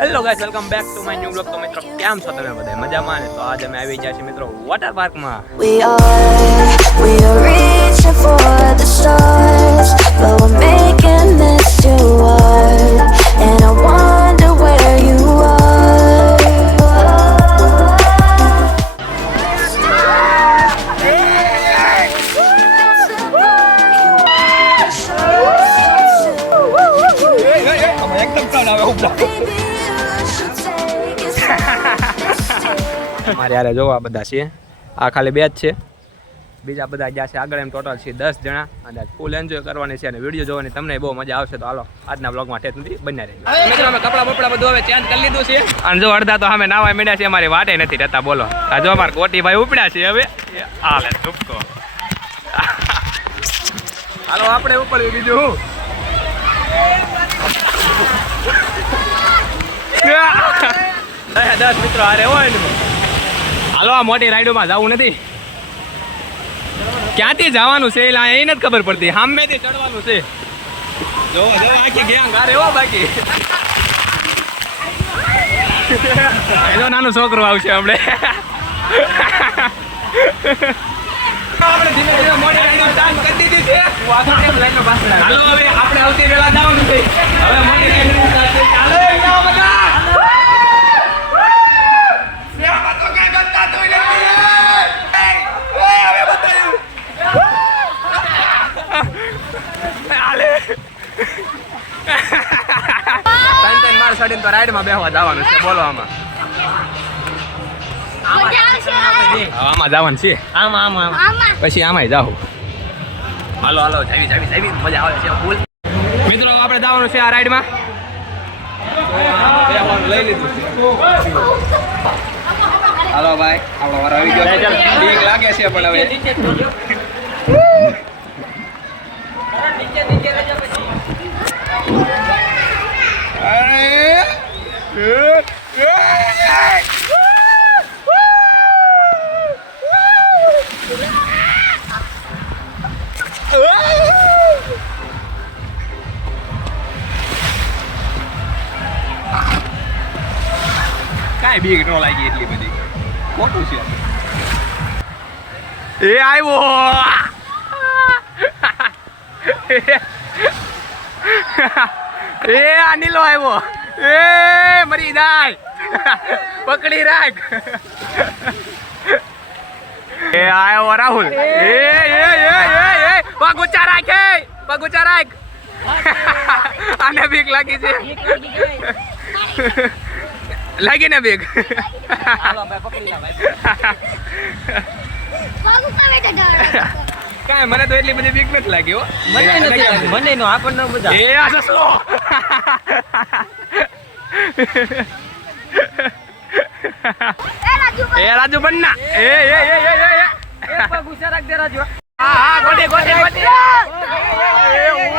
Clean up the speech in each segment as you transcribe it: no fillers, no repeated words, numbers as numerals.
Hello guys, welcome back to my new blog. તો મિત્રો કેમ છો તમે બધા? મજામાં ને? તો આજે અમે આવી ગયા છીએ મિત્રો વોટર પાર્કમાં. We are reaching for the stars, but we're making this too hard, and I wonder where you are. મારે યાર જોવા બધા છે, આ ખાલી બે જ છે, બીજા બધા ગયા છે આગળ. એમ ટોટલ છે 10 જણા અને ફૂલ એન્જોય કરવાની છે અને વિડીયો જોવાની તમને બહુ મજા આવશે. તો હાલો આજના બ્લોગમાં ઠેઠ નથી બન્યા રહેજો. મિત્રો અમે કપડા બપડા બધું હવે ચેન્જ કરી લીધું છે અને જો અડધા તો અમે નાવા મીડ્યા છે, અમારી વાટે નથી રહેતા. બોલો આ જો અમારા કોટીભાઈ ઉપડ્યા છે હવે. હાલે ચૂપકો હાલો આપણે ઉપર બીજું હું 10 મિત્રો અરે હોય ને. હાલો આ મોટી રાઈડોમાં જવું નથી, ક્યાંથી જવાનું છે એ નથી ખબર પડતી, સામેથી ચડવાનું છે. જો આખી ગેંગ અરે હો બાકી એનો નાનો છોકરો આવશે આપણે. આપણે ધીમે ધીમે મોટી રાઈડો સ્ટાર્ટ કરી દીધી છે. હાલો હવે આપણે આવતી વેલા જવાનું છે. હવે મોટી રાઈડો સ્ટાર્ટ થઈ. ચાલો જાઓ બધા. સાડીને તો રાઈડમાં બેહવા જવાનું છે. બોલો આમાં આમાં જવાનું છે, પછી આમાં જાવ. હાલો હાલો જાવી મજા આવે છે ફૂલ. મિત્રો આપણે જવાનું છે આ રાઈડમાં, લઈ લીધું છે. હાલો ભાઈ આપણો વાર આવી ગયો. ઠીક લાગે છે પણ હવે કાંઈ બીક ન લાગી એટલી બધી, ખોટું છે. એ આવ્યો એ અનિલો આવ્યો. એ મરી જાય પકડી રાખ. એ આવ્યો રાહુલ. એ પગ ઊંચા રાખે, પગ ઊંચા રાખ. આને બીક લાગી છે, લાગી ને બીક. કાંઈ મને તો એટલી બધી બીક નથી લાગી હો. મને નો આપણને મજા. એ આ સસલો એ રાજુ બન્ના. એ પગ ઊંચા રાખ દે રાજુ. હા ગોડી એ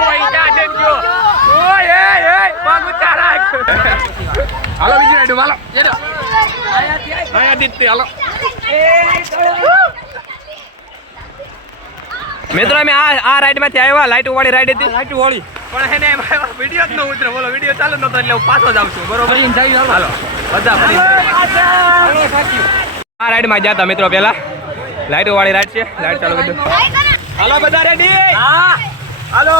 ઓય જાડે ગયો. ઓય પગ ઊંચા રાખ. હાલો બીજી રાઈડ હાલો. આયા દીતી હાલો. મિત્રો અમે આ રાઈડ માંથી આવ્યા. લાઈટ વાળી રાઈડ હતી, લાઈટ વાળી પણ એને વિડીયો જ ન ઉતરે. બોલો વિડીયો ચાલુ નતો એટલે હું પાછો જ આવશું. બરોબર હાલો બધા ફરી આ રાઈડ માં જતા મિત્રો. પેલા લાઈટ વાળી રાઈડ છે, લાઈટ ચાલુ કરી દો. હાલો બધા રેડી? હા હાલો.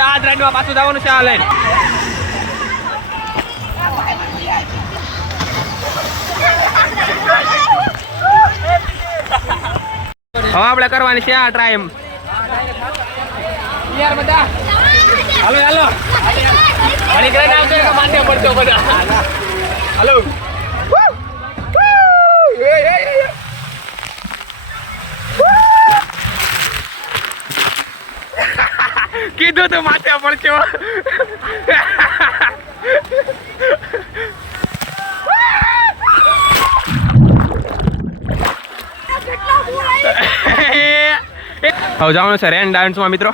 આજ રાઈડમાં પાછું જવાનું છે આ લઈને. હવે આપણે કરવાની છે આ ટ્રાય. યાર બધા હાલો હાલો માથે પડતો બધા. હાલો કીધું તો માથે પડશે. હવે જવાનું છે રેન ડાન્સમાં મિત્રો.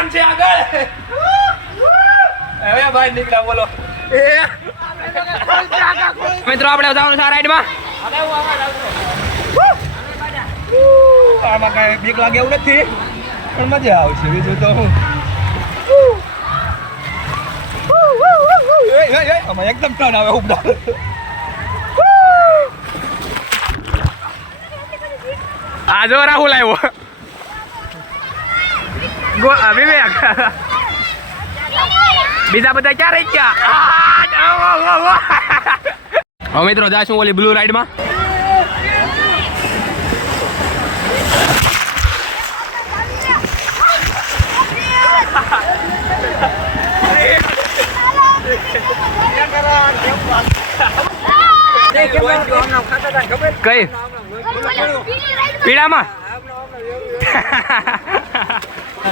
કોણ છે આગળ હવે ભાઈ નીકળ્યા બોલો મિત્રો આપણે જવાનું છે આ રાઈડમાં આમાં કઈ બીક લાગે એવું નથી પણ મજા આવશે બીજું તો હું આમાં એકદમ ટર્ન આવે ઉપડા આ જો રાહુલ આવ્યો વિવેક બીજા બધા ક્યાં રહી ગયા હવે મિત્રો જાશું ઓલી બ્લુ રાઈડમાં કઈ પીડામાં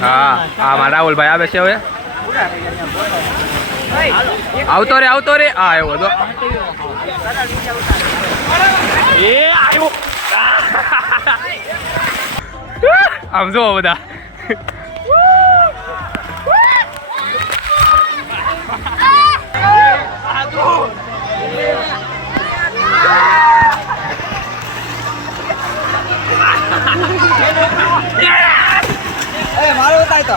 હા હા રાહુલભાઈ આવે છે હવે આવતો રે હા એવો તો એ આવ્યો આમ જો બધા મારો બતાય તો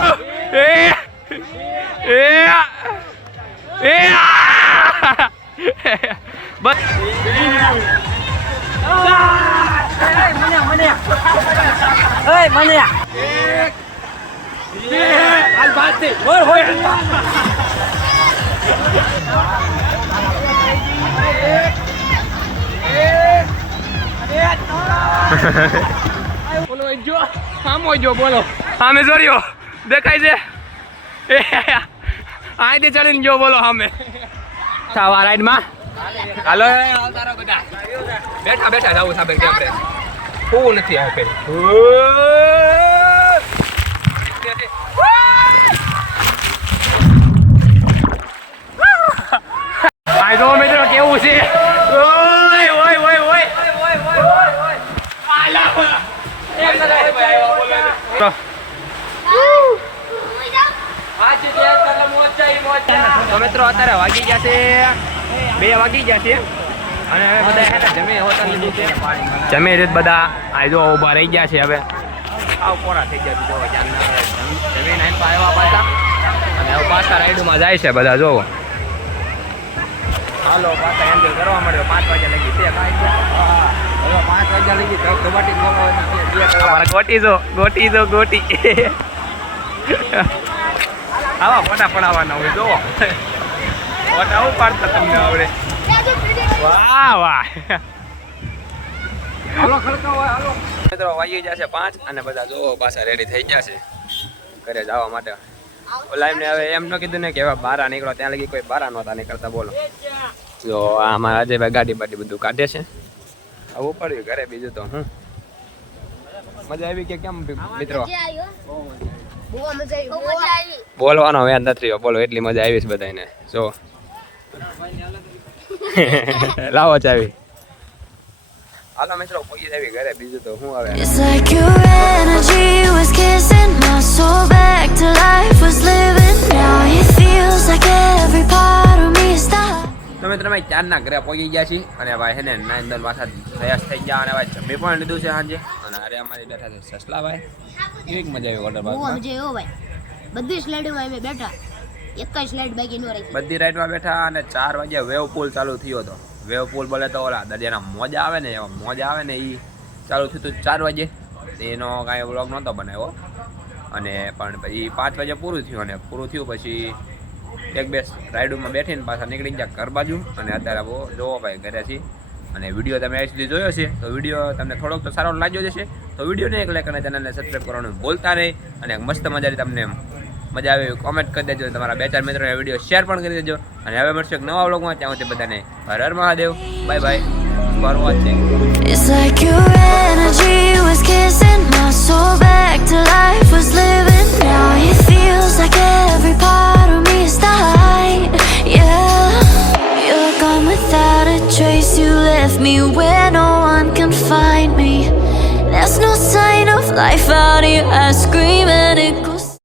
બસ બોલો જો સામો જો બોલો સામે જોર્યો દેખાય છે અહીંથી ચડીને જો બોલો સામે સાવા રાઈડમાં હાલો બધા બેઠા જવું સાબે આપણે શું નથી આવે કઈ આ જો મિત્રો કેવું છે તો મિત્રો અત્યારે વાગી ગયા છે 2 વાગી ગયા છે અને હવે બધા જમી હોટલ લીધું છે જમી રીત બધા આ જો ઊભા રહી ગયા છે હવે આવ કોરા થઈ ગયા જો જમીન આઈને આવ્યા પાછા અને હવે પાછા રાઈડમાં જાય છે બધા જોવો હાલો પાછા એન્જોય કરવા મળ્યો 5 વાગ્યા લગી છે કાંઈ 5 વાગ્યા લગી કબડ્ડી ગોટી આવા ફોટા પડાવવાના હોય જો ફોટા ઉપાડતા તમને આવડે વાહ વાહ હાલો ખડકાવો હાલો મિત્રો વાગી જશે 5 અને બધા જો પાછા રેડી થઈ ગયા છે ઘરે જવા માટે ઓલા એમને હવે એમ ન કીધું ને કે હવે બહાર નીકળો ત્યાં લગી કોઈ બહાર નહોતા નીકળતા બોલો જો આ અમારા અજયભાઈ ગાડી બાડી બધું કાઢે છે આવું પડ્યું ઘરે બીજું તો હું મજા આવી કે કેમ મિત્રો બોલવાનો વ્યાજ નથી રહ્યો બોલો એટલી મજા આવી છે બધાને જો લાવો ચાવી હાલો મિત્રો કોઈ આવી ઘરે બીજું તો હું આવે It's like your energy was kissing my soul back to life, was living now. It feels like every part of me is dying. તો મિત્રો અમે 4 ના ઘરે પહોંચી ગયા છીએ અને ભાઈ હે ને 9 પાછા તૈયાર થઈ ગયા અને ભાઈ જમી પણ લીધું છે સાંજે અને અરે અમારી બેઠા છે સસલા ભાઈ કેવી મજા આવી વોટર પાર્કમાં બહુ મજા આવી ભાઈ બધી સ્લાઇડમાં અમે બેઠા એક જ સ્લાઇડ બાકી ન રહી બધી રાઈડમાં બેઠા અને 4 વાગ્યા વેવ પુલ ચાલુ થયો હતો વેવ પુલ બોલે તો ઓલા દરિયાના મોજા આવે ને એવા મોજા આવે ને એ ચાલુ થયું હતું 4 વાગે એનો કાંઈ વ્લોગ નહોતો બનાવ્યો અને પણ પછી 5 વાગે પૂરું થયું અને પૂરું થયું પછી 1-2 રાઈડમાં બેઠીને પાછા નીકળી ગયા ઘર બાજુ અને અત્યારે બહુ જોવો ભાઈ ઘરે છીએ અને વિડીયો તમે આ સુધી જોયો છે તો વિડીયો તમને થોડોક તો સારો લાગ્યો જશે તો વિડીયોને એક લાઈક અને ચેનલને સબસ્ક્રાઈબ કરવાનું ભૂલતા નહીં અને મસ્ત મજાની તમને મજા આવે કોમેન્ટ કરી દેજો તમારા 2-4 મિત્રોને વિડીયો શેર પણ કરી દેજો અને હવે મળશે એક નવા વ્લોગમાં ત્યાં સુધી બધાને Har Har Mahadev bye bye for watching It's like your energy was kissing my soul back to life, was living now. It feels like every part of me is dying. Yeah, you're gone without a trace. You left me where no one can find me. There's no sign of life out here. I scream and it.